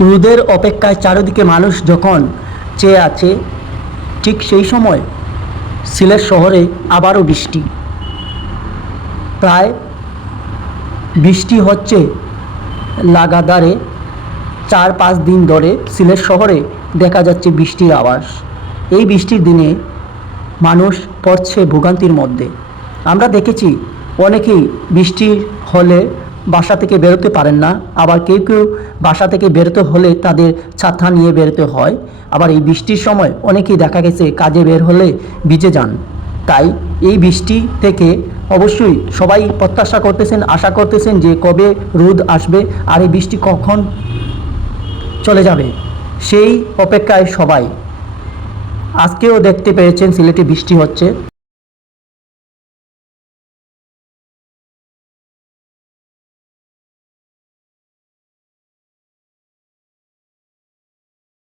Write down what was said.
রোদের অপেক্ষায় চারিদিকে মানুষ যখন চেয়ে আছে, ঠিক সেই সময় সিলেট শহরে আবারও বৃষ্টি। প্রায় বৃষ্টি হচ্ছে লাগাতারে চার পাঁচ দিন ধরে সিলেট শহরে দেখা যাচ্ছে বৃষ্টির আবাস এই বৃষ্টির দিনে মানুষ পড়ছে ভোগান্তির মধ্যে। আমরা দেখেছি অনেকেই বৃষ্টির হলে বাসা থেকে বেরোতে পারেন না। আবার কেউ কেউ বাসা থেকে বেরোতে হলে তাদের ছাতা নিয়ে বেরোতে হয়। আবার এই বৃষ্টির সময় অনেকেই দেখা গেছে কাজে বের হলে ভিজে যান। তাই এই বৃষ্টি থেকে অবশ্যই সবাই প্রত্যাশা করতেছেন, আশা করতেছেন যে কবে রোদ আসবে আর এই বৃষ্টি কখন চলে যাবে। সেই অপেক্ষায় সবাই। আজকেও দেখতে পেয়েছেন সিলেটে বৃষ্টি হচ্ছে।